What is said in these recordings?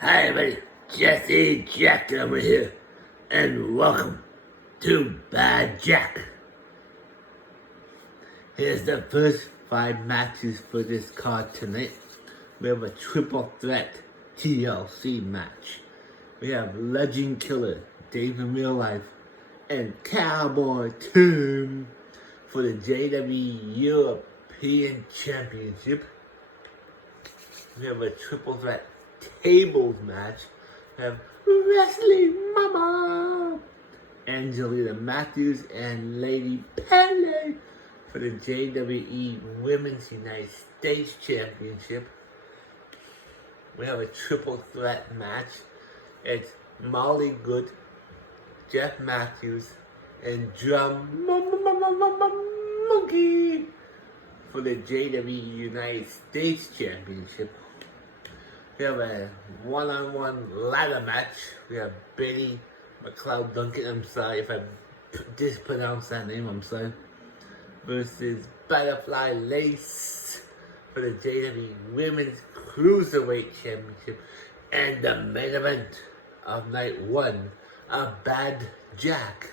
Hi everybody, Jackhammer here, and welcome to Bad Jack. Here's the first 5 matches for this card tonight. We have a triple threat TLC match. We have Legend Killer, Dave in Real Life, and Cowboy Tim for the JWE European Championship. We have a triple threat tables match. We have Wrestling Mama, Angelina Matthews, and Lady Pele for the JWE Women's United States Championship. We have a triple threat match. It's Molly Good, Jeff Matthews, and Drum Monkey for the JWE United States Championship. We have a one-on-one ladder match. We have Betty McLeod Duncan, I'm sorry if I mispronounced that name, I'm sorry, versus Butterfly Lace for the JWE Women's Cruiserweight Championship. And the main event of night 1, a Bad Jack.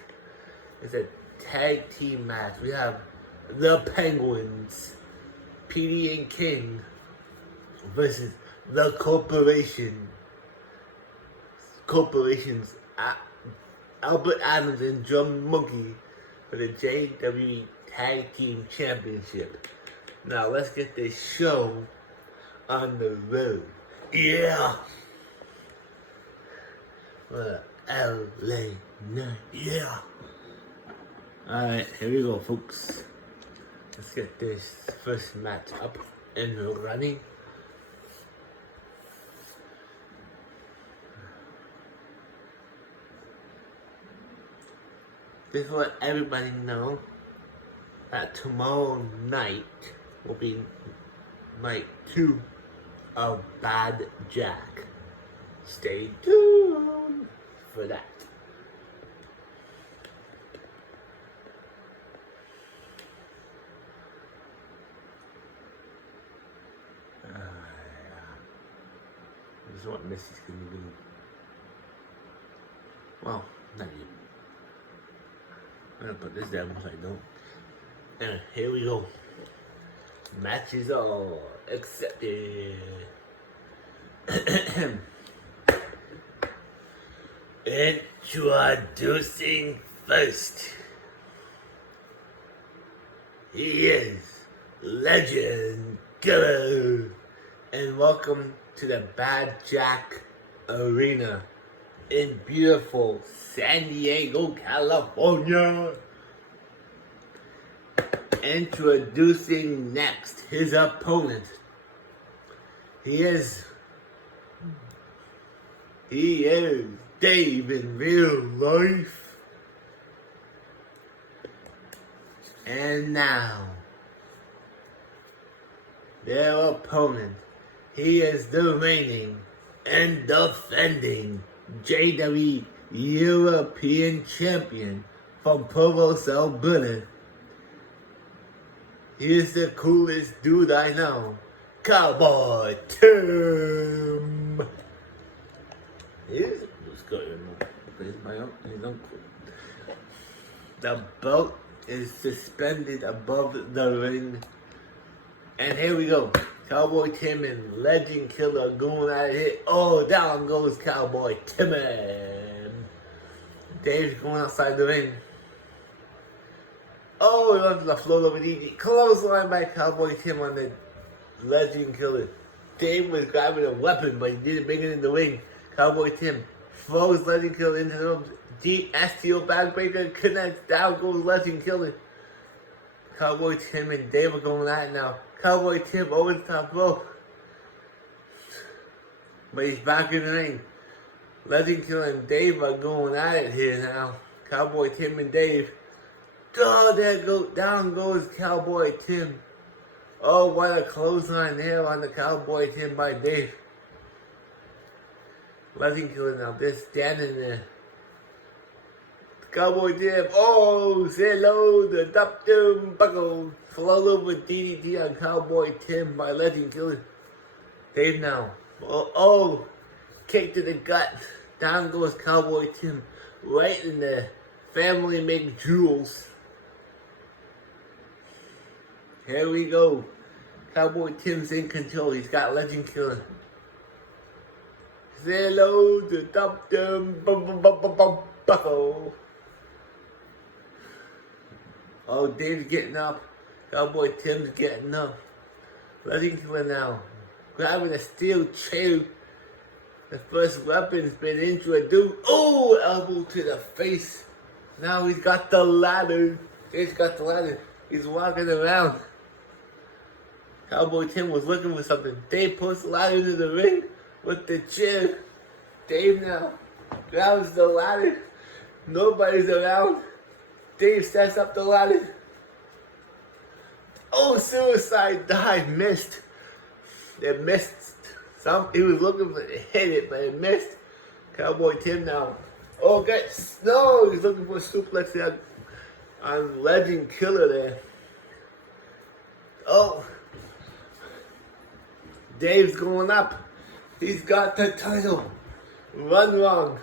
It's a tag team match. We have the Penguins, PD and King, versus the Corporations, Albert Adams and Drum Monkey for the JWE Tag Team Championship. Now let's get this show on the road. Yeah! LA night, yeah! Alright, here we go, folks. Let's get this first match up and running. Just to let everybody know that tomorrow night will be night 2 of Bad Jack. Stay tuned for that. This is what Missy's gonna do. Well, not you. I'm gonna put this down so I don't. And here we go. Matches are accepted. Introducing first. He is Legend Killer. And welcome to the Bad Jack Arena in beautiful San Diego, California. Introducing next his opponent. He is Dave in Real Life. And now, their opponent. He is the reigning and defending JWE European Champion from Provo, Alberta. He is the coolest dude I know, Cowboy Tim. What's going on? His uncle. The belt is suspended above the ring. And here we go. Cowboy Tim and Legend Killer going at it. Oh, down goes Cowboy Tim. Dave's going outside the ring. Oh, he runs the floor over easy. Clothesline by Cowboy Tim on the Legend Killer. Dave was grabbing a weapon, but he didn't bring it in the ring. Cowboy Tim throws Legend Killer into the ropes. Deep STO backbreaker connects. Down goes Legend Killer. Cowboy Tim and Dave are going at it now. Cowboy Tim over the top rope. But he's back in the ring. Legend Killer and Dave are going at it here now. Cowboy Tim and Dave. Oh, down goes Cowboy Tim. Oh, what a clothesline there on the Cowboy Tim by Dave. Legend Killer now just standing there. Cowboy Tim, oh, say hello, the Dr. Buckle. Float over DDT on Cowboy Tim by Legend Killer. Dave now. Oh, kick to the gut. Down goes Cowboy Tim, right in the family make jewels. Here we go. Cowboy Tim's in control. He's got Legend Killer. Say hello to Dr. Buckle. Oh, Dave's getting up. Cowboy Tim's getting up. Legend Killer now. Grabbing a steel chair. The first weapon's been introduced. Oh, elbow to the face. Now he's got the ladder. Dave's got the ladder. He's walking around. Cowboy Tim was looking for something. Dave puts the ladder into the ring with the chair. Dave now grabs the ladder. Nobody's around. Dave sets up the ladder. Oh, suicide dive. Missed. It missed. He was looking for to hit it, but it missed. Cowboy Tim now. Oh, guys. No, he's looking for a suplex there on Legend Killer there. Oh. Dave's going up. He's got the title. Run wrong.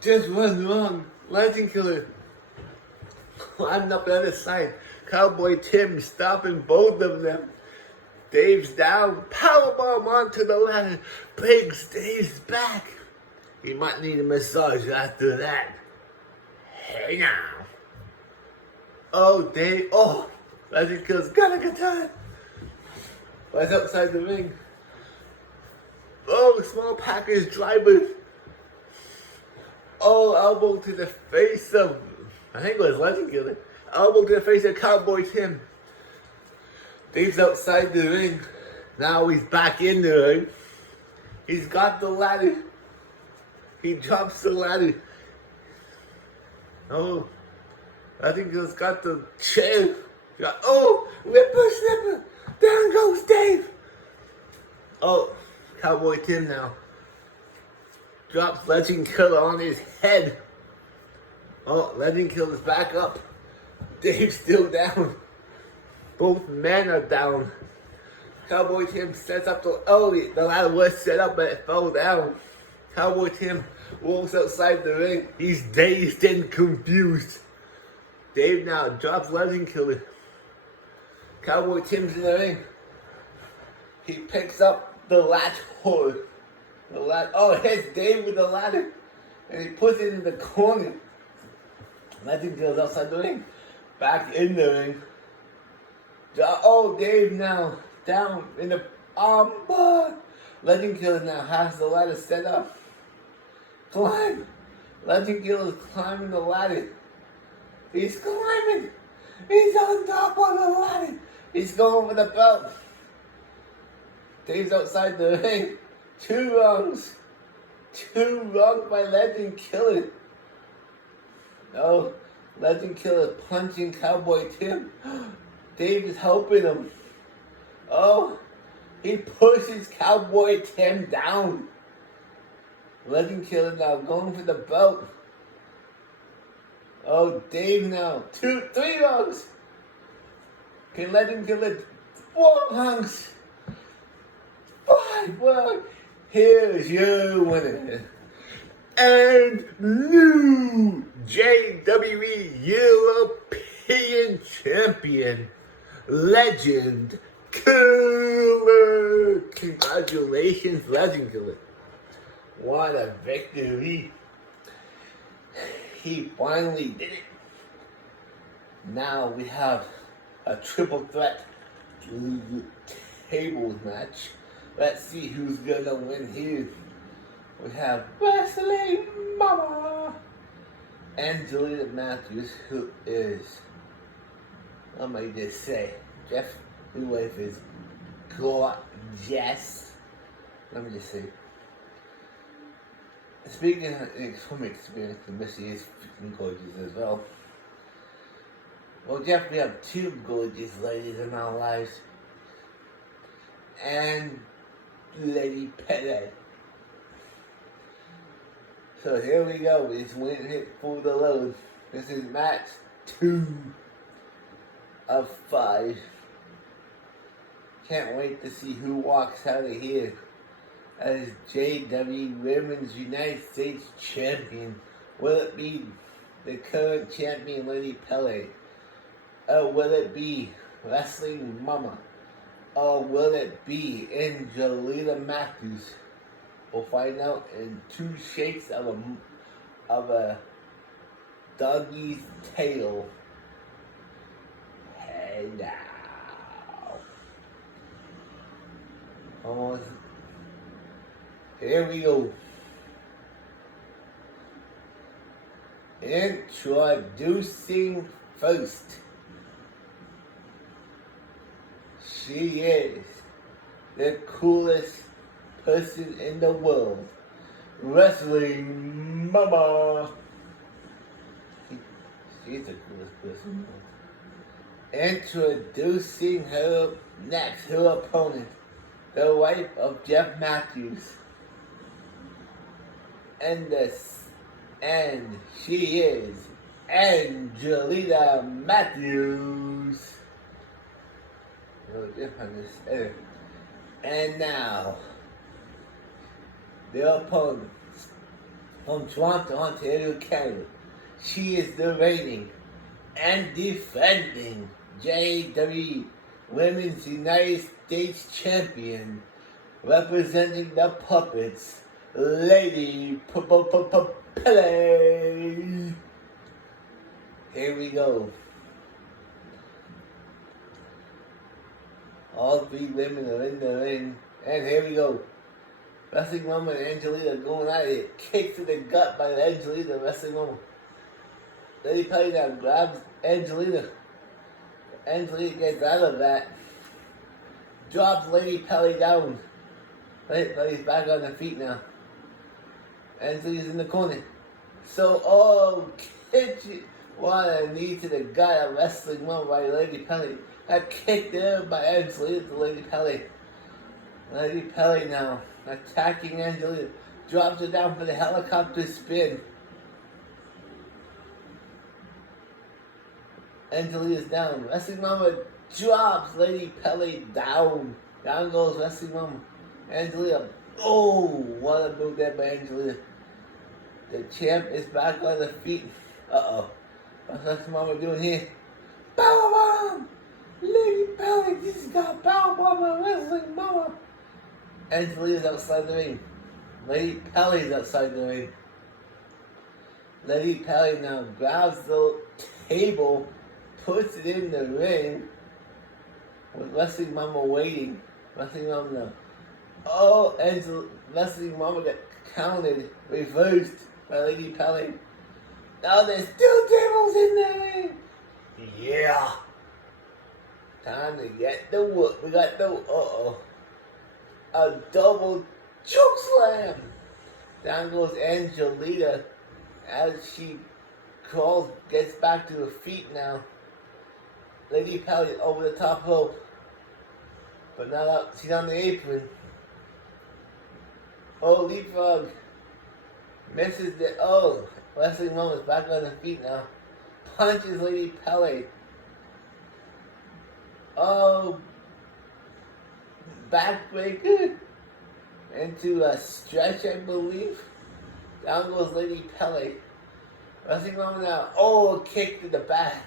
Just run wrong. Legend Killer. Climbing up the other side. Cowboy Tim stopping both of them. Dave's down. Powerbomb onto the ladder. Breaks Dave's back. He might need a massage after that. Hey now. Oh, Dave. Oh, Legend Killer's got a good time. Right outside the ring. Oh, small package driver. Oh, elbow to the face of, I think it was Legend Killer. Elbow to the face of Cowboy Tim. Dave's outside the ring. Now he's back in the ring. He's got the ladder. He drops the ladder. Oh, Legend Killer's got the chair. Oh, whipper snipper. Down goes Dave. Oh, Cowboy Tim now drops Legend Killer on his head. Oh, Legend Killer's back up. Dave's still down. Both men are down. Cowboy Tim sets up the ladder was set up, but it fell down. Cowboy Tim walks outside the ring. He's dazed and confused. Dave now drops Legend Killer. Cowboy Tim's in the ring. He picks up the latch hold. Oh, it hits Dave with the ladder. And he puts it in the corner. Legend Killer's outside the ring. Back in the ring. Oh, Dave now down in the armbar. Legend Killer now has the ladder set up. Climb. Legend Killer's climbing the ladder. He's climbing. He's on top of the ladder. He's going for the belt. Dave's outside the ring. 2 rungs. 2 rungs by Legend Killer. Oh, Legend Killer punching Cowboy Tim. Dave is helping him. Oh, he pushes Cowboy Tim down. Legend Killer now going for the belt. Oh, Dave now. 3 rungs. Can Legend Killer 4 rungs. 5 rungs. Here's your winner. And new JWE European Champion, Legend Killer. Congratulations, Legend Killer. What a victory. He finally did it. Now we have a triple threat tables match. Let's see who's gonna win here. We have Wrestling Mama Angelina Matthews, who is, what am I just say? Jeff, his wife is gorgeous. Let me just say. Speaking from experience, Missy is freaking gorgeous as well. Well, Jeff, we have 2 gorgeous ladies in our lives. And Lady Pele. So here we go. We just went and hit full the load. This is match 2 of 5. Can't wait to see who walks out of here as JWE Women's United States Champion? Will it be the current champion, Lady Pele? Or will it be Wrestling Mama? Or will it be Angelina Matthews? We'll find out in 2 shakes of a doggy's tail. Hey now. Oh, here we go. Introducing first. She is the coolest person in the world. Wrestling Mama. She's the coolest person in the world. Introducing her next, her opponent, the wife of Jeff Matthews. And she is Angelina Matthews. And now, their opponent from Toronto, Ontario, Canada. She is the reigning and defending JWE Women's United States Champion, representing the Puppets, Lady Pele. Here we go. All 3 women are in the ring, and here we go. Wrestling Mama and Angelina going at it. Kick to the gut by Angelina, Wrestling Mama. Lady Pele now grabs Angelina. Angelina gets out of that. Drops Lady Pele down. Lady Pele's back on her feet now. Angelina's in the corner. So, kick a knee to the gut of Wrestling Mama by Lady Pele. A kick there by Angelina to Lady Pele. Lady Pele now attacking Angelina. Drops her down for the helicopter spin. Angelina's down. Wrestling Mama drops Lady Pele down. Down goes Wrestling Mama. Angelina. Oh, what a move there by Angelina. The champ is back on the feet. Uh-oh. What's Wrestling Mama doing here? Power bomb! Lady Pele just got power bomb by Wrestling Mama. Angelina's outside the ring. Lady Pele's outside the ring. Lady Pele now grabs the table, puts it in the ring, with Wrestling Mama waiting. Wrestling Mama now. Oh, Wrestling Mama got counted, reversed by Lady Pele. Now there's 2 tables in the ring. Yeah. Time to get the work. We got the, a double choke slam. Down goes Angelina as she crawls, gets back to her feet now. Lady Pele over the top rope. But not up, she's on the apron. Oh, leapfrog. Misses the, Wrestling Mama's back on her feet now. Punches Lady Pele. Oh, backbreaker into a stretch, I believe. Down goes Lady Pele. Wrestling Mama now. Oh, a kick to the back.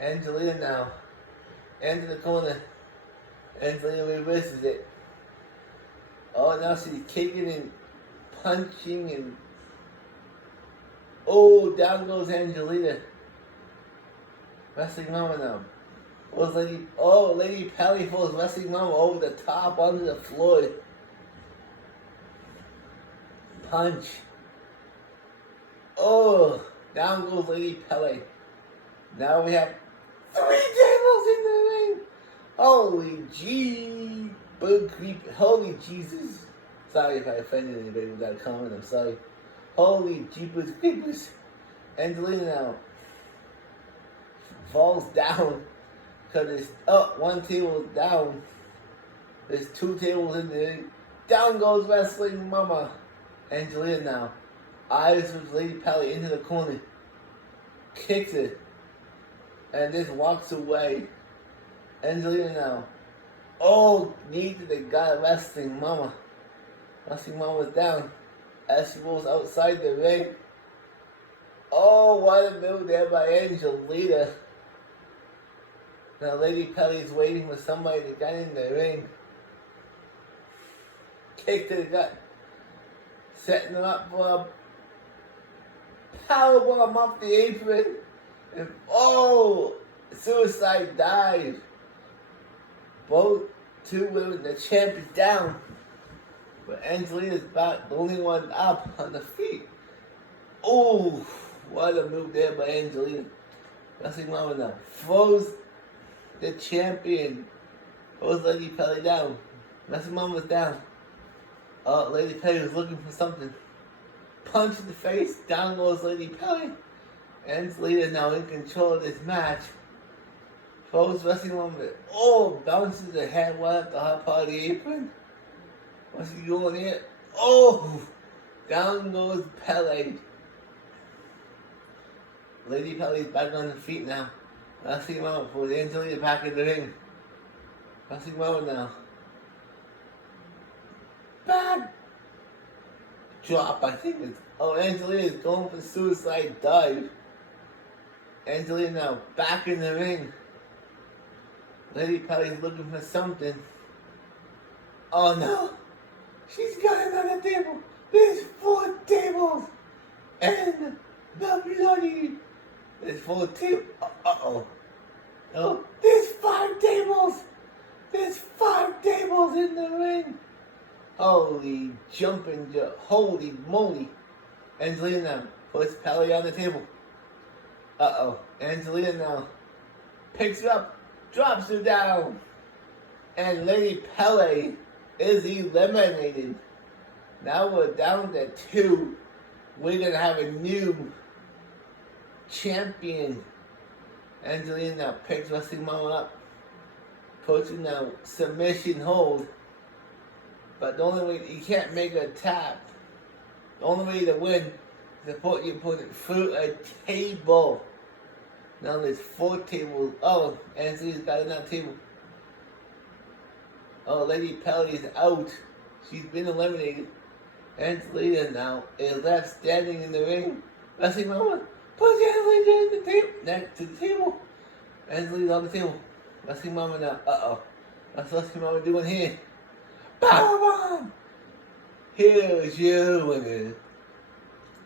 Angelina now. Into the corner. Angelina reverses it. Oh, now she's kicking and punching and... Oh, down goes Angelina. Wrestling Mama now. Lady Pele falls Wrestling Mama over the top onto the floor. Punch. Oh, down goes Lady Pele. Now we have 3 tables in the ring. Holy gee, bug creep. Holy Jesus. Sorry if I offended anybody with that comment. I'm sorry. Holy jeepers creepers. Angelina now falls down. Because there's 1 table down. There's 2 tables in there. Down goes Wrestling Mama. Angelina now. Eyes with Lady Pele into the corner. Kicks it. And just walks away. Angelina now. Oh, knee to the gut of Wrestling Mama. Wrestling Mama's down. As she rolls outside the ring. Oh, what a move there by Angelina. Now Lady Pelly's waiting for somebody to get in the ring. Kick to the gut. Setting her up for a powerbomb off the apron. And oh, suicide dive. Both two women, the champ is down. But Angelina's back, the only one up on the feet. Oh, what a move there by Angelina. Wrestling Mama now throws the champion. Throws Lady Pelly down. Wrestling Mama's down. Oh, Lady Pelly was looking for something. Punch in the face, down goes Lady Pelly. Angelina now in control of this match. Throws Wrestling Mama. Oh, bounces the head right up the hot part of the apron. What's he doing here? Oh! Down goes Pelly. Lady Pelly's back on the feet now. Wrestling Mama pulls Angelina back in the ring. Wrestling Mama now. Bad drop, I think it's. Oh, Angelina is going for suicide dive. Angelina now back in the ring. Lady Pelly's looking for something. Oh no! She's got another table. There's 4 tables. And the bloody. There's 4 tables. Uh-oh. Oh, there's 5 tables. There's 5 tables in the ring. Holy jumping, holy moly. Angelina puts Pelly on the table. Uh-oh. Angelina now picks her up, drops her down. And Lady Pelly is eliminated. Now we're down to 2. We're going to have a new champion. Angelina now picks Wrestling Mama up. Puts her now submission hold. But the only way, you can't make a tap. The only way to win is to put your opponent through a table. Now there's 4 tables. Oh, Angelina's got another table. Oh, Lady Pelly is out. She's been eliminated. Angelina now is left standing in the ring. Wrestling Mama puts Angelina in the table, next to the table. Angelina's on the table. Wrestling Mama now. Uh-oh. What's Wrestling Mama doing here? Powerbomb! Here's your winner.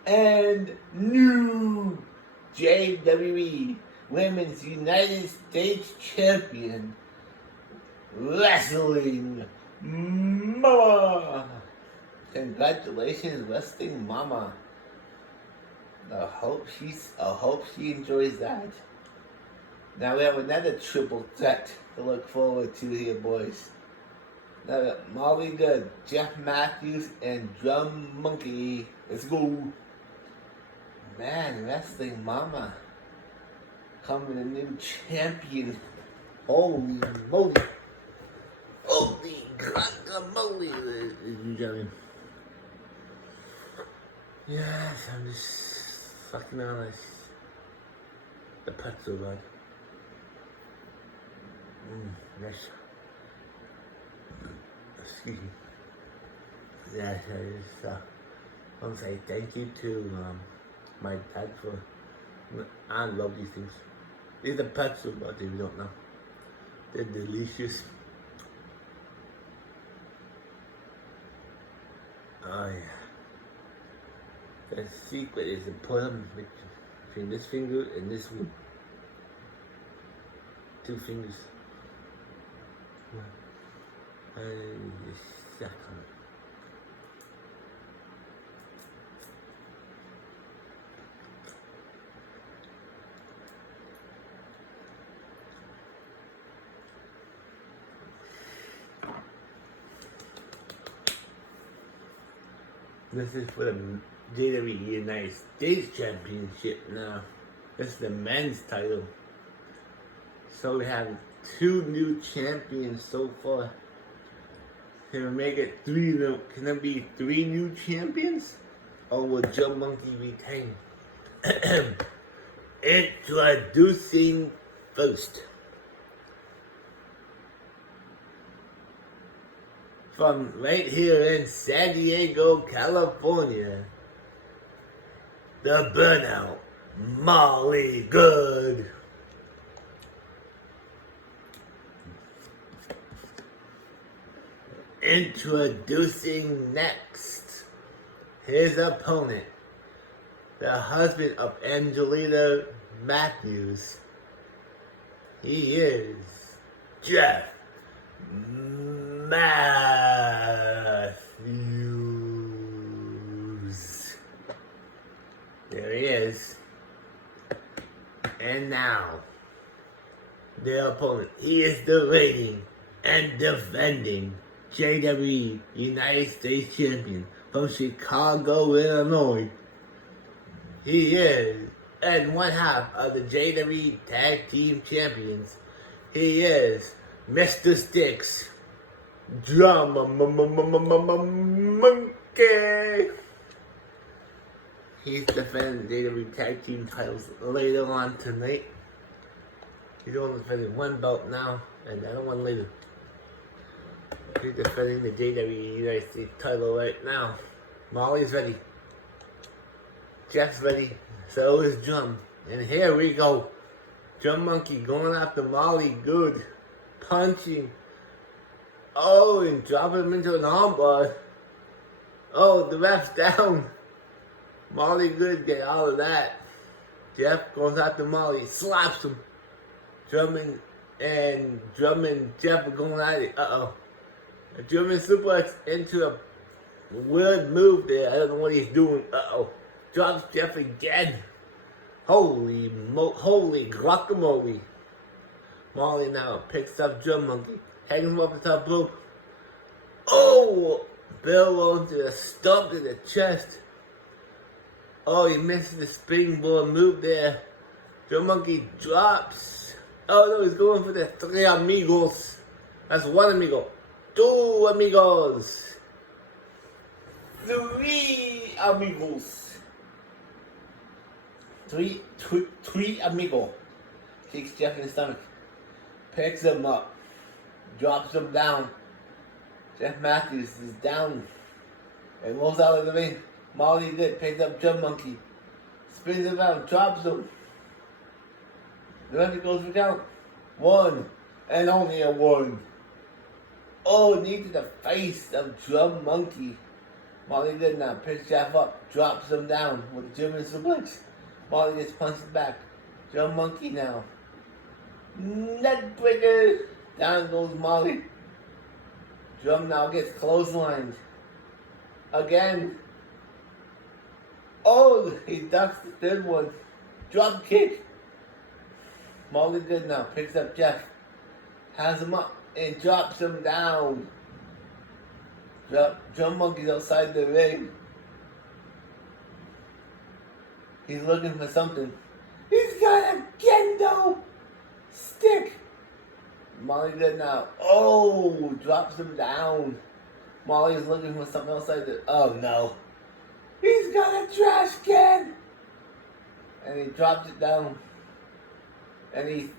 And new JWE Women's United States Champion, Wrestling Mama. Congratulations, Wrestling Mama. I hope she enjoys that. Now we have another triple threat to look forward to here, boys. Now we got Molly Good, Jeff Matthews, and Drum Monkey. Let's go. Man, Wrestling Mama. Coming a new champion. Holy moly. Holy guacamole, ladies and gentlemen. Yes, I'm just fucking on this. The pretzel bud. Yes. Excuse me. Yes, I just want to say thank you to my dad for. I love these things. These are pretzel buds, if you don't know. They're delicious. Oh yeah. The secret is to put them between this finger and this one. 2 fingers. And the Jackhammer. This is for the JWE United States Championship now. This is the men's title. So we have 2 new champions so far. Can we make it 3 new? Can there be 3 new champions? Or will Joe Monkey retain? Introducing first. from right here in San Diego, California, the Burnout, Molly Good. Introducing next his opponent, the husband of Angelina Matthews. He is Jeff Matthews. There he is. And now, their opponent. He is the reigning and defending JWE United States Champion from Chicago, Illinois. He is, and one half of the JWE Tag Team Champions. He is Mr. Sticks, Drama Monkey. He's defending the JWE Tag Team titles later on tonight. He's only defending one belt now, and the other one later. He's defending the JWE United States title right now. Molly's ready. Jeff's ready. So is Drum. And here we go. Drum Monkey going after Molly Good. Punching. Oh, and dropping him into an armbar. Oh, the ref's down. Molly Good get out of that. Jeff goes after Molly. Slaps him. Drum and Jeff are going at it. Uh-oh. A German suplex into a weird move there. I don't know what he's doing. Uh-oh. Drops Jeff again. Holy guacamole. Molly now picks up Drum Monkey. Hangs him up the top rope. Oh! Bill into the stump to the chest. Oh, he misses the springboard move there. Drum Monkey drops. Oh no, he's going for the three amigos. That's one amigo. Two amigos. Three amigos. Three amigo. Kicks Jeff in the stomach. Picks him up. Drops him down. Jeff Matthews is down. And rolls out of the ring. Molly Good picks up Drum Monkey. Spins him out. Drops him. The referee goes for count. One. And only a one. Oh, knee to the face of Drum Monkey. Molly Good now picks Jeff up, drops him down with a German suplex. Molly gets punched back. Drum Monkey now. Neckbreaker. Down goes Molly. Drum now gets clotheslined. Again. Oh, he ducks the third one. Drop kick. Molly Good now picks up Jeff. Has him up. And drops him down. Drum Monkey's outside the ring. He's looking for something. He's got a kendo stick. Molly Good now. Oh, drops him down. Molly's looking for something outside the... Oh no. He's got a trash can. And he drops it down. And he's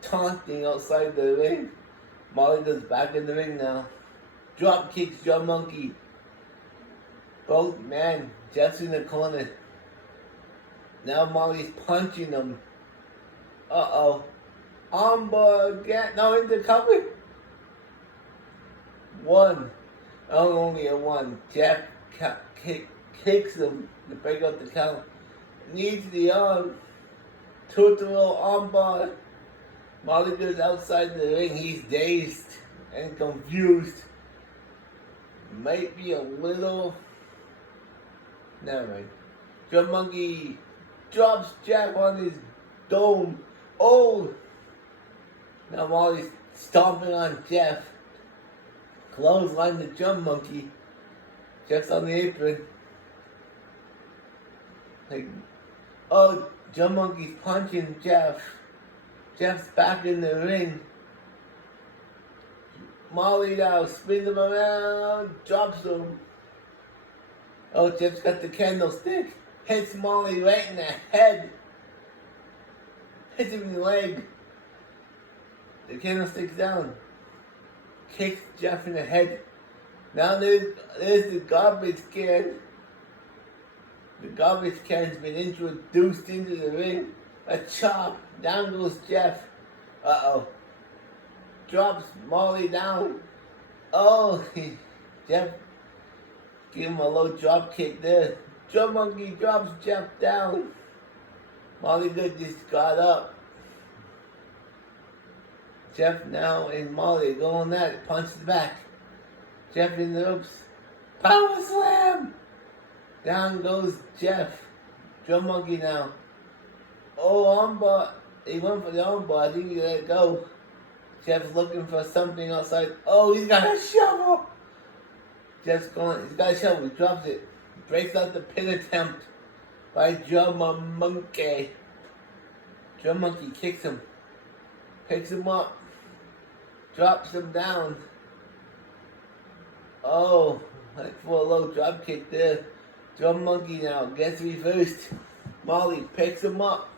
taunting outside the ring. Molly goes back in the ring now. Drop kicks Drum Monkey. Both man, Jeff's in the corner. Now Molly's punching him. Uh-oh. Armbar again. No, in the cover. One. Oh, only a one. Jeff kicks him to break up the count. Needs the arm. Total armbar. Molly goes outside the ring. He's dazed and confused. Might be a little... Never mind. Drum Monkey drops Jeff on his dome. Oh! Now Molly's stomping on Jeff. Clothesline the Drum Monkey. Jeff's on the apron. Oh, Drum Monkey's punching Jeff. Jeff's back in the ring. Molly now spins him around, drops him. Oh, Jeff's got the candlestick. Hits Molly right in the head. Hits him in the leg. The candlestick's down. kicks Jeff in the head. Now there's the garbage can. The garbage can's been introduced into the ring. A chop. Down goes Jeff. Uh-oh. Drops Molly down. Oh, Jeff. Give him a low drop kick there. Drum Monkey drops Jeff down. Molly Good just got up. Jeff now and Molly going at it. Punches back. Jeff in the ropes. Power slam! Down goes Jeff. Drum Monkey now. Oh, armbar. He went for the armbar. I think he let it go. Jeff's looking for something outside. Oh, he's got a shovel. Jeff's going. He's got a shovel. He drops it. Breaks out the pin attempt by Drum Monkey. Drum Monkey kicks him. Picks him up. Drops him down. Oh, like for a low drop kick there. Drum Monkey now gets reversed. Molly picks him up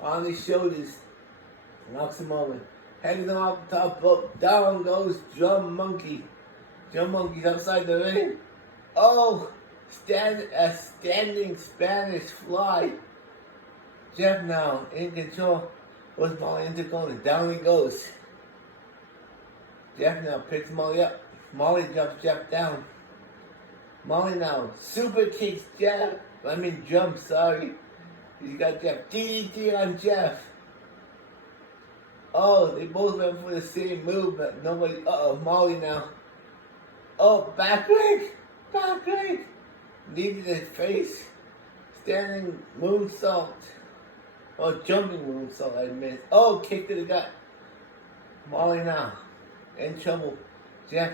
on his shoulders. Knocks him over. Hangs him off the top rope. Down goes Drum Monkey. Drum Monkey's outside the ring. Oh, a standing Spanish fly. Jeff now in control. Puts Molly into the corner. Down he goes. Jeff now picks Molly up. Molly drops Jeff down. Molly now super kicks Jeff. Jump, sorry. He's got Jeff. DDT on Jeff. Oh, they both went for the same move, but nobody. Uh-oh, Molly now. Oh, back leg. Back leg. Knee to the face. Standing moonsault. Oh, jumping moonsault, I missed. Oh, kick to the gut. Molly now. In trouble. Jeff.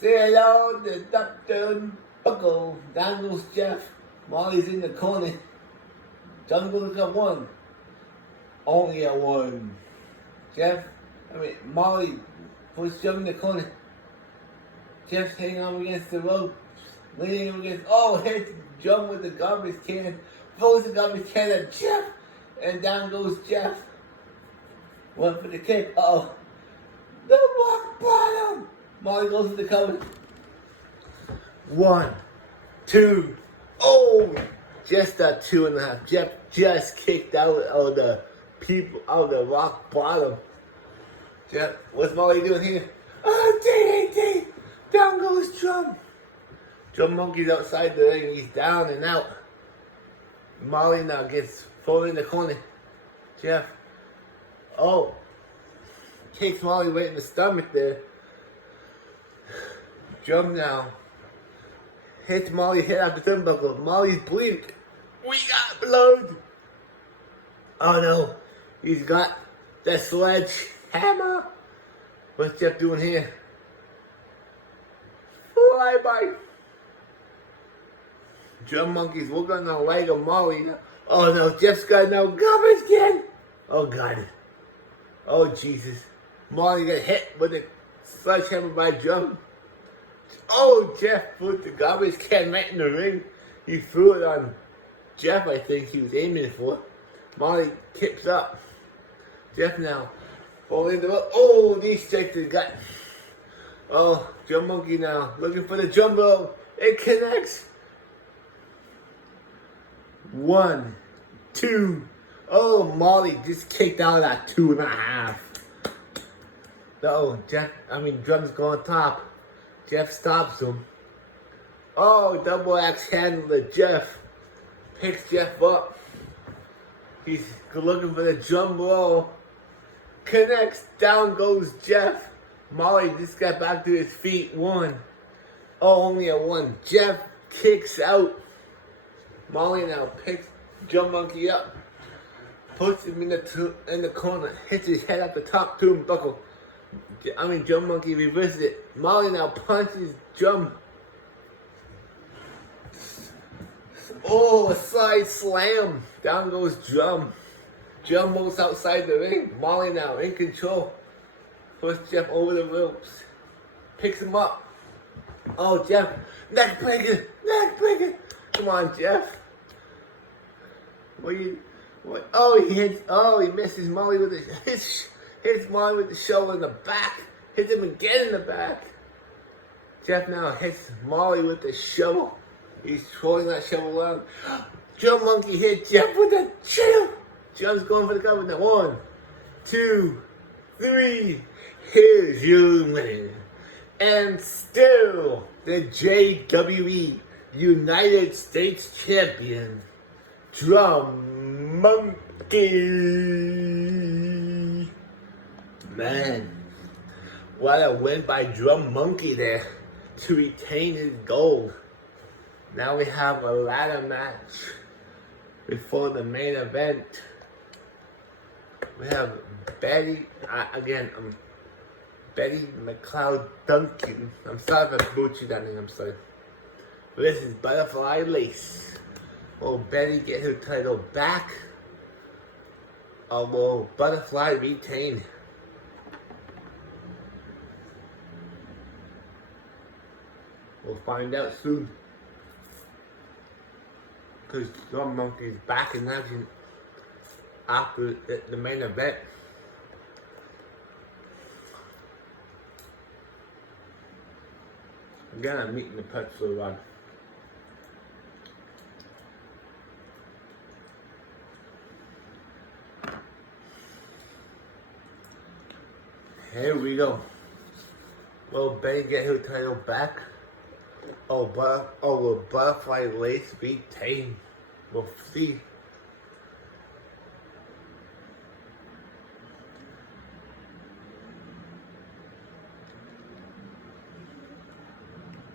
Say hello to Dr. Buckle. Down goes Jeff. Molly's in the corner. Jungle's got one. Only a one. Molly puts Jeff in the corner. Jeff's hanging on against the ropes. Leaning him against. Oh, hits Jump with the garbage can. Throws the garbage can at Jeff. And down goes Jeff. Went for the kick. Uh-oh. The rock bottom. Molly goes for the cover. 1, 2. Oh, just a 2.5. Jeff just kicked out of the people of the rock bottom. Jeff, what's Molly doing here? Oh, DDT. Down goes Drum. Drum Monkey's outside the ring. He's down and out. Molly now gets thrown in the corner. Jeff. Oh. Kicks Molly right in the stomach there. Drum now. Hits Molly's head off the turnbuckle. Molly's bleeding. We got blood. Oh no. He's got the sledgehammer. What's Jeff doing here? Flyby. Drum Monkey's looking on the leg of Molly. Oh no, Jeff's got no garbage can. Oh God. Oh Jesus. Molly got hit with a sledgehammer by Drum. Oh, Jeff put the garbage can right in the ring. He threw it on Jeff, I think he was aiming for. Molly tips up. Jeff now holding the rope. Oh, knee straight to the gut. Oh, Drum Monkey now looking for the jumbo. It connects. 1, 2. Oh, Molly just kicked out at 2.5. Oh, Drum's going top. Jeff stops him. Oh, double axe handler Jeff. Picks Jeff up. He's looking for the drum roll. Connects. Down goes Jeff. Molly just got back to his feet. 1. Oh, only a 1. Jeff kicks out. Molly now picks Drum Monkey up. Puts him in the corner. Hits his head at the top turnbuckle. Drum Monkey reverses it. Molly now punches Drum. Oh, a side slam. Down goes Drum. Drum moves outside the ring. Molly now in control. Puts Jeff over the ropes. Picks him up. Oh, Jeff. Neck breaker. Neck breaker. Come on, Jeff. What? Oh, he misses Molly with hits Molly with the shoulder in the back. Hits him again in the back. Jeff now hits Molly with the shovel. He's throwing that shovel around. Drum Monkey hit Jeff with a chill. Jeff's going for the cover now. 1, 2, 3. Here's your winner. And still the JWE United States Champion, Drum Monkey. Man, what a win by Drum Monkey there to retain his gold. Now we have a ladder match before the main event. We have Betty McLeod Duncan. I'm sorry if I butchered that name, I'm sorry. This is Butterfly Lace. Will Betty get her title back? Or will Butterfly retain? We'll find out soon. Because Drum Monkey's back in action after the main event. Again, I'm eating the pretzel rod. Here we go. Will Betty get her title back? Will Butterfly Lace retain? We'll see.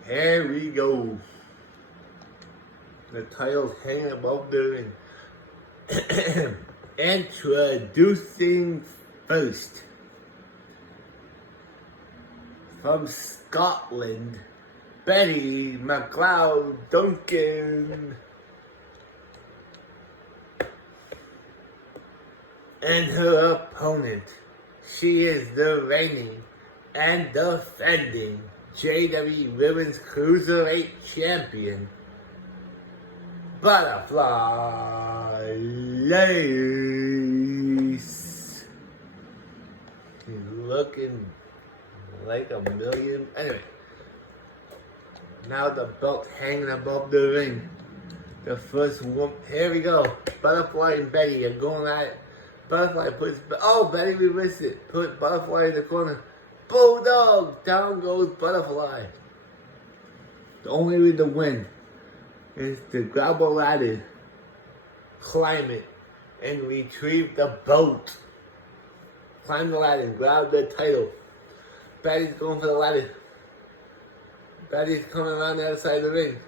Here we go. The title's hanging above the ring. Introducing first. From Scotland, Betty McLeod Duncan. And her opponent, she is the reigning and defending JWE Women's Cruiserweight Champion, Butterfly Lace. She's looking like a million. Anyway, now the belt hanging above the ring. The first one. Here we go. Butterfly and Betty are going at it. Butterfly puts. Oh, Betty reversed it. Put Butterfly in the corner. Bulldog! Down goes Butterfly. The only way to win is to grab a ladder, climb it, and retrieve the belt. Climb the ladder and grab the title. Betty's going for the ladder. Betty's coming around the other side of the ring.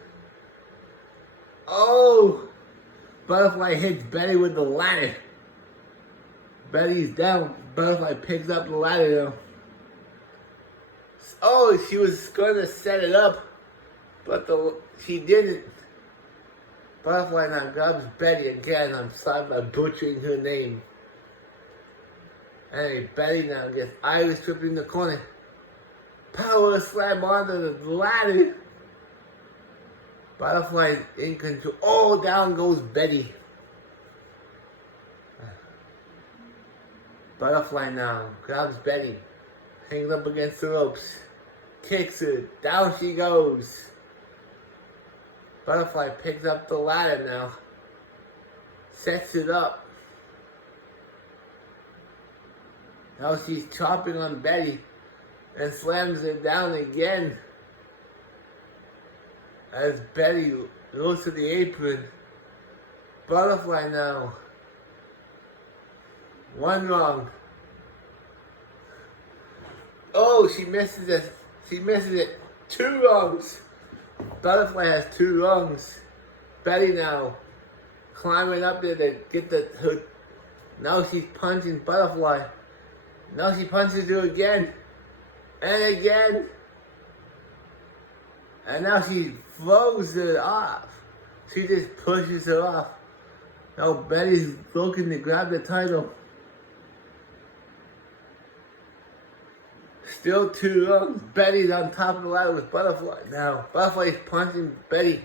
Oh! Butterfly hits Betty with the ladder. Betty's down. Butterfly picks up the ladder now. Oh, she was going to set it up, but she didn't. Butterfly now grabs Betty again. I'm sorry by butchering her name. Anyway, Betty now gets Irish whipped in the corner. Power slam onto the ladder. Butterfly's in control. Oh, down goes Betty. Butterfly now grabs Betty. Hangs up against the ropes. Kicks her. Down she goes. Butterfly picks up the ladder now. Sets it up. Now she's chopping on Betty. And slams her down again. As Betty goes to the apron. Butterfly now. One wrong. Oh, she misses it. She misses it. 2 wrongs. Butterfly has 2 wrongs. Betty now climbing up there to get the hood. Now she's punching Butterfly. Now she punches her again. And again. And now she throws her off. She just pushes her off. Now Betty's looking to grab the title. Still 2 wrongs. Betty's on top of the ladder with Butterfly now. Butterfly's punching Betty.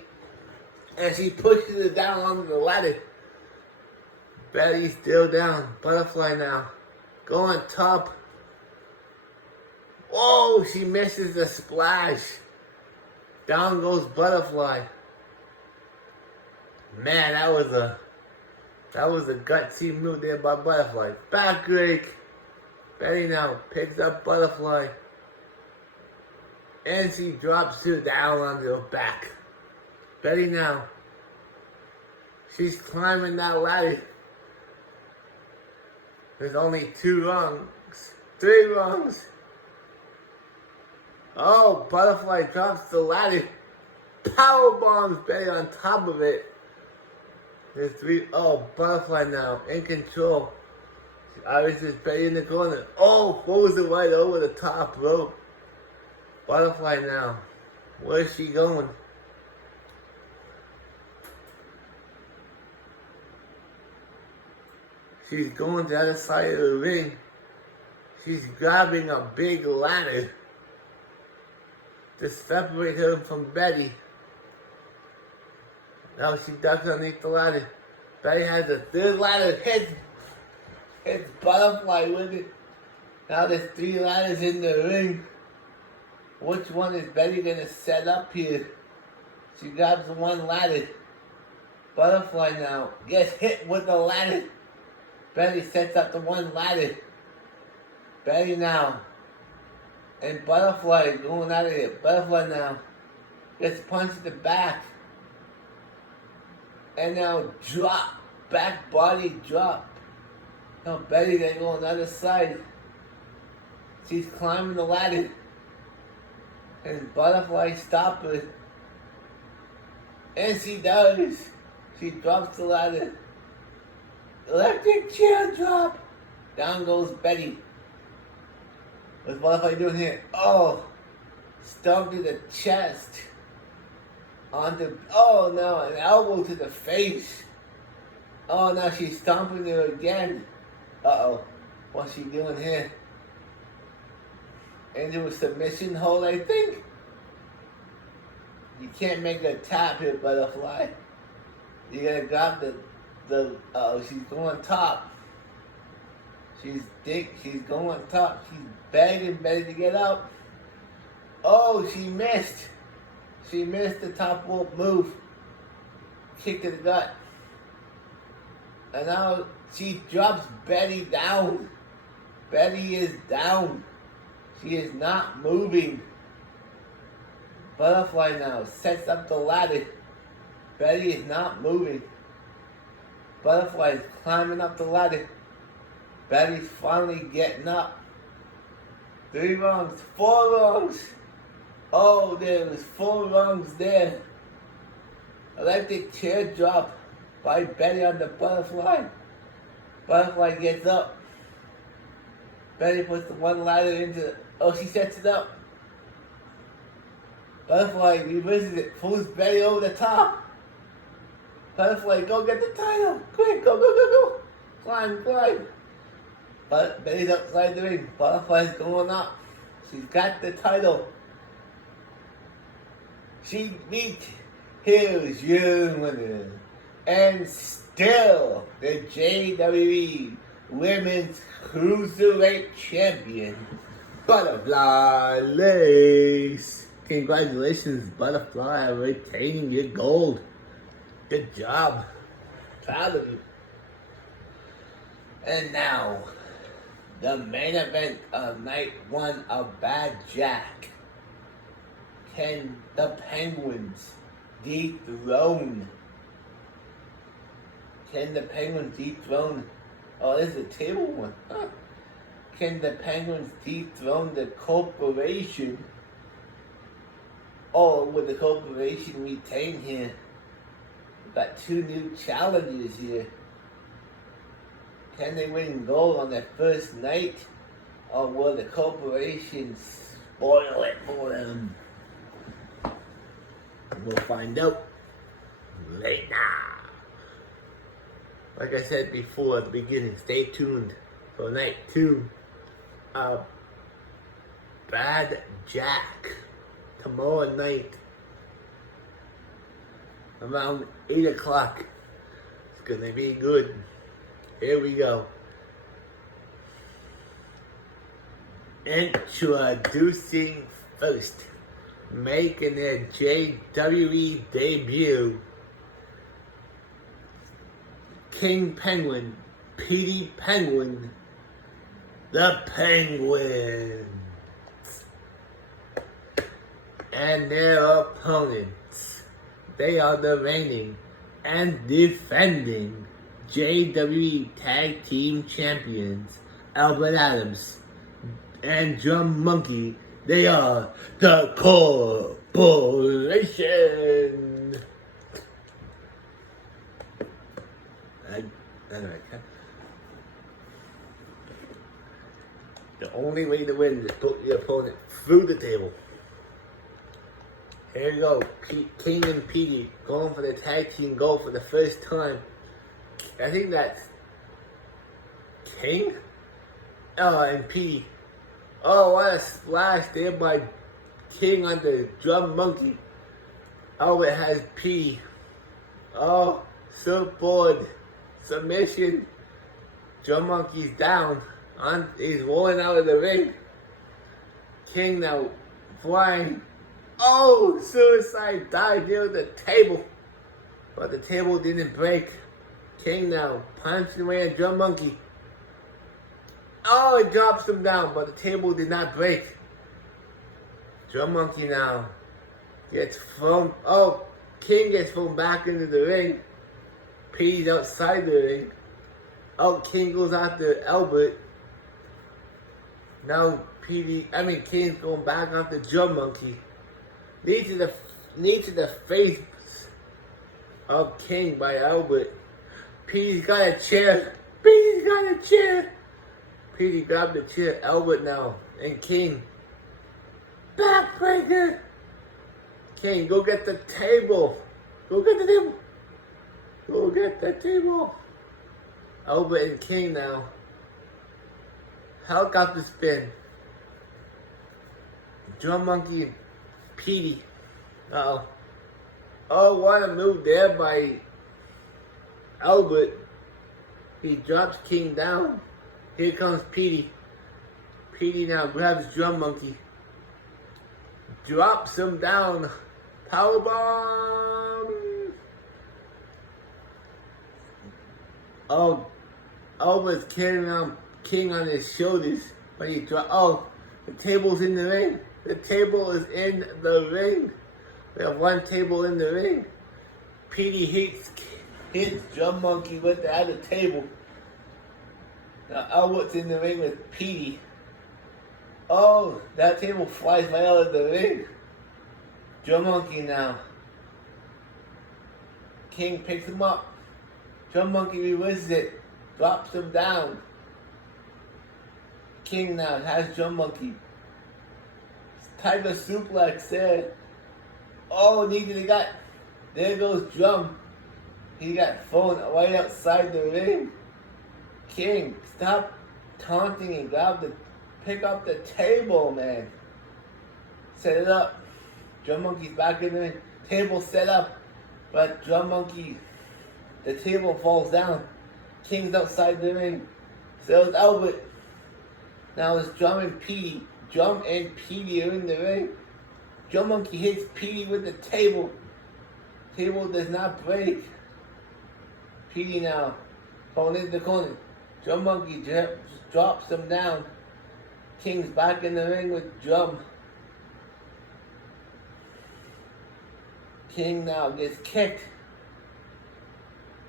And she pushes her down onto the ladder. Betty's still down. Butterfly now. Go on top. Oh, she misses the splash. Down goes Butterfly. Man, that was a gutsy move there by Butterfly. Backbreak. Betty now picks up Butterfly. And she drops her down onto her back. Betty now. She's climbing that ladder. There's only 2 rungs. 3 rungs. Oh, Butterfly drops the ladder. Power bombs Betty on top of it. There's 3. Oh, Butterfly now in control. Iris is Betty in the corner. Oh, throws it right over the top rope. Butterfly now. Where's she going? She's going to the other side of the ring. She's grabbing a big ladder to separate her from Betty. Now she ducks underneath the ladder. Betty has a 3rd ladder. Hits Butterfly with it. Now there's 3 ladders in the ring. Which one is Betty gonna set up here? She grabs the one ladder. Butterfly now gets hit with the ladder. Betty sets up the one ladder. Betty now. And Butterfly going out of here. Butterfly now gets punched in the back. And now drop. Back body drop. Now Betty then go on the other side. She's climbing the ladder. And Butterfly stops her. And she does. She drops the ladder. Electric chair drop. Down goes Betty. What's Butterfly doing here? Oh, stomp to the chest. Oh no, an elbow to the face. Oh no, she's stomping her again. Uh-oh, what's she doing here? Into a submission hold, I think. You can't make a tap here, Butterfly. You gotta grab she's going top. She's going top. She's begging Betty to get up. Oh, she missed. She missed the top rope move. Kick to the gut. And now she drops Betty down. Betty is down. She is not moving. Butterfly now sets up the ladder. Betty is not moving. Butterfly is climbing up the ladder. Betty's finally getting up. 3 rungs, 4 rungs. Oh, there was 4 rungs there. Electric chair drop by Betty on the Butterfly. Butterfly gets up. Betty puts the one ladder into. Oh, she sets it up. Butterfly reverses it, pulls Betty over the top. Butterfly, go get the title. Quick, go. Climb. But Betty's outside the ring. Butterfly's going up. She's got the title. She beat Here's Your Winner. And still the JWE Women's Cruiserweight Champion, Butterfly Lace. Congratulations, Butterfly, on retaining your gold. Good job. Proud of you. And now, the main event of night 1 of Bad Jack. Can the Penguins dethrone? Can the Penguins dethrone? Oh, this is a table one. Huh. Can the Penguins dethrone the corporation? Or will the corporation retain here? We've got 2 new challengers here. Can they win gold on their first night? Or will the corporation spoil it for them? We'll find out later. Like I said before at the beginning, stay tuned for night 2 of Bad Jack. Tomorrow night, around 8 o'clock. It's gonna be good. Here we go. Introducing first, making their JWE debut, King Penguin, Petey Penguin, the Penguin, and their opponents. They are the reigning and defending JWE Tag Team Champions, Albert Adams and Drum Monkey. They are the Corporation. The only way to win is put your opponent through the table. Here you go, King and Petey going for the tag team goal for the first time. I think that's King? Oh, and Petey. Oh, what a splash there by King on the Drum Monkey. Oh, it has Petey. Oh, surfboard. Submission. Drum Monkey's down. He's rolling out of the ring. King now flying. Oh, suicide dive near the table. But the table didn't break. King now punching away at Drum Monkey. Oh, it drops him down, but the table did not break. Drum Monkey now gets thrown. Oh, King gets thrown back into the ring. Petey's outside the ring. Oh, King goes after Albert. Now King's going back after Drum Monkey. Knee to the face of King by Albert. Petey's got a chair. Petey's got a chair. Petey grabbed the chair. Albert now and King. Backbreaker. King, go get the table. Go get the table. Go get the table. Albert and King now. Helicopter spin. Drum Monkey and Petey. Uh-oh. Oh, what a move there by Albert. He drops King down. Here comes Petey. Petey now grabs Drum Monkey. Drops him down. Powerbomb. Oh, Albert's carrying on King on his shoulders. But he the table's in the ring. The table is in the ring. We have one table in the ring. Petey hits Drum Monkey with the other table. Now Albert's in the ring with Petey. Oh, that table flies right out of the ring. Drum Monkey now. King picks him up. Drum Monkey reverses it. Drops him down. King now has Drum Monkey. Tiger suplex there. Oh, knee to the gut. There goes Drum. He got thrown right outside the ring. King, stop taunting and pick up the table, man. Set it up. Drum Monkey's back in the ring. Table set up. But Drum Monkey, the table falls down. King's outside the ring. So is Albert. Now it's Drum and Petey. Drum and Petey are in the ring. Drum Monkey hits Petey with the table. Table does not break. Petey now going into the corner. Drum Monkey drops him down. King's back in the ring with Drum. King now gets kicked.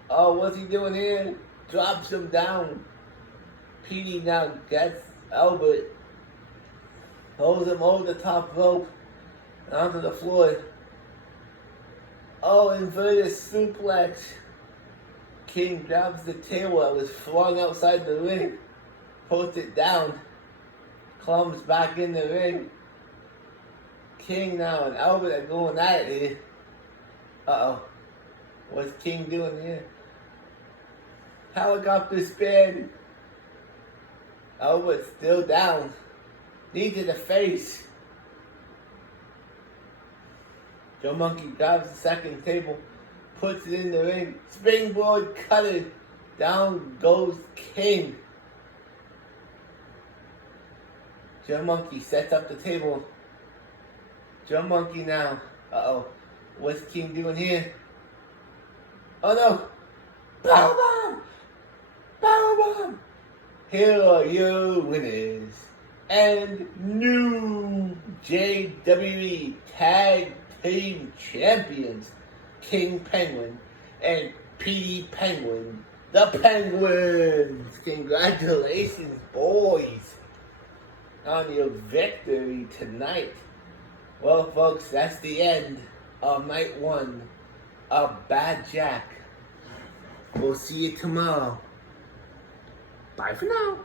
Oh, what's he doing here? Drops him down. Petey now gets Albert. Holds him over the top rope and onto the floor. Oh, inverted suplex. King grabs the table that was flung outside the ring. Puts it down. Comes back in the ring. King now and Albert are going at it here. Uh-oh. What's King doing here? Helicopter spin. Albert's still down. Knee to the face. Drum Monkey grabs the second table, puts it in the ring. Springboard cutter. Down goes King. Joe Monkey sets up the table. Joe Monkey now. Uh-oh. What's King doing here? Oh no! Powerbomb! Powerbomb! Here are your winners and new JWE Tag Team Champions, King Penguin and Petey Penguin, the Penguins. Congratulations, boys, on your victory tonight. Well, folks, that's the end of night one of Bad Jack. We'll see you tomorrow. Bye for now.